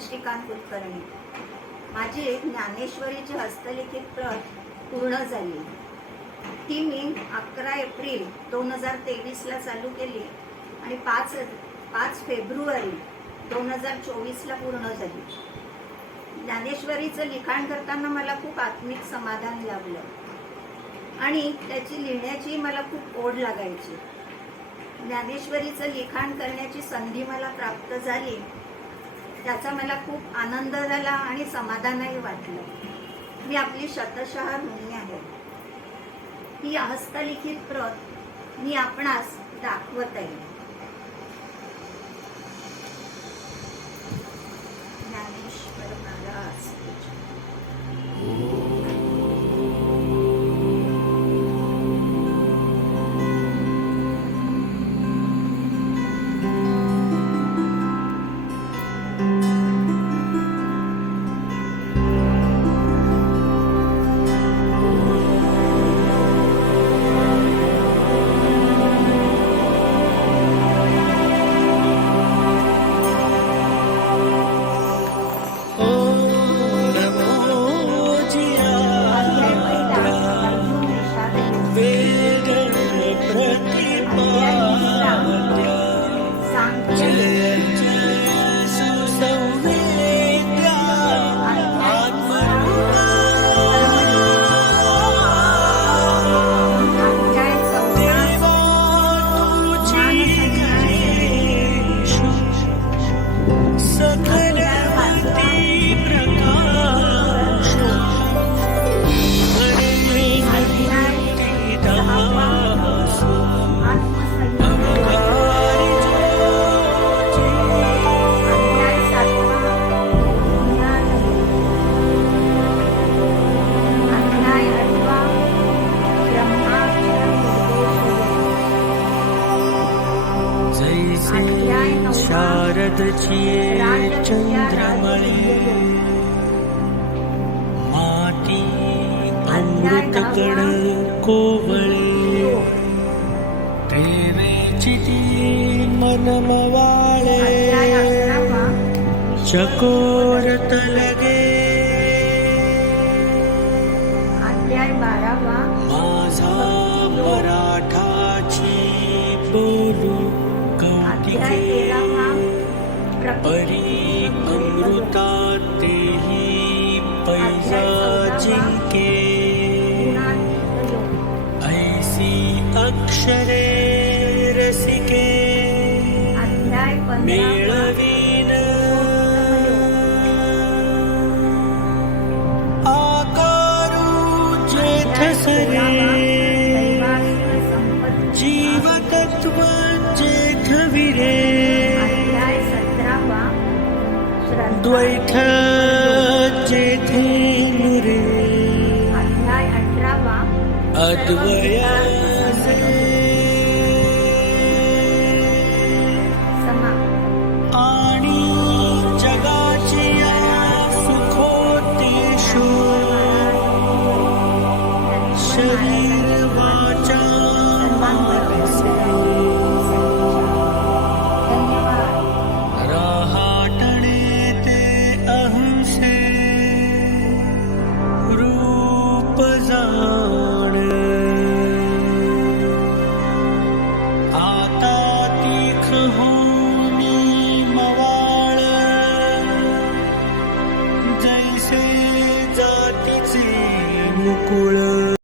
श्रीकांत कुलकर्णी माझी ज्ञानेश्वरीची हस्तलिखित प्रत पूर्ण झाली. ती मी अकरा एप्रिल दोन हजार तेवीसला चालू केली आणि पाच पाच फेब्रुवारी दोन हजार चोवीसला पूर्ण झाली. ज्ञानेश्वरीचं लिखाण करताना मला खूप आत्मिक समाधान लाभलं आणि त्याची लिहिण्याची मला खूप ओढ लागायची. ज्ञानेश्वरीचं लिखाण करण्याची संधी मला प्राप्त झाली त्याचा मला खूप आनंद झाला आणि समाधानही वाटलं. मी आपली शतशः ऋणी आहे. ही हस्तलिखित प्रत मी आपणास दाखवत आहे. Yeah. राजविद्या चंद्रमळे राजविद्या माती अमृतकड. कोवळे। प्रेमेची ती मनमवाळे। अध्याय अकरावा चकोर तलगे। अध्याय बारावा। माझा मराठाची बोलू। अक्षरे रसिके मेळवीन. आकारू जेठ सरे जीवतत्व जेठ विरे द्वैथ जेथे अठरावा अद्वया शरीर वाचा.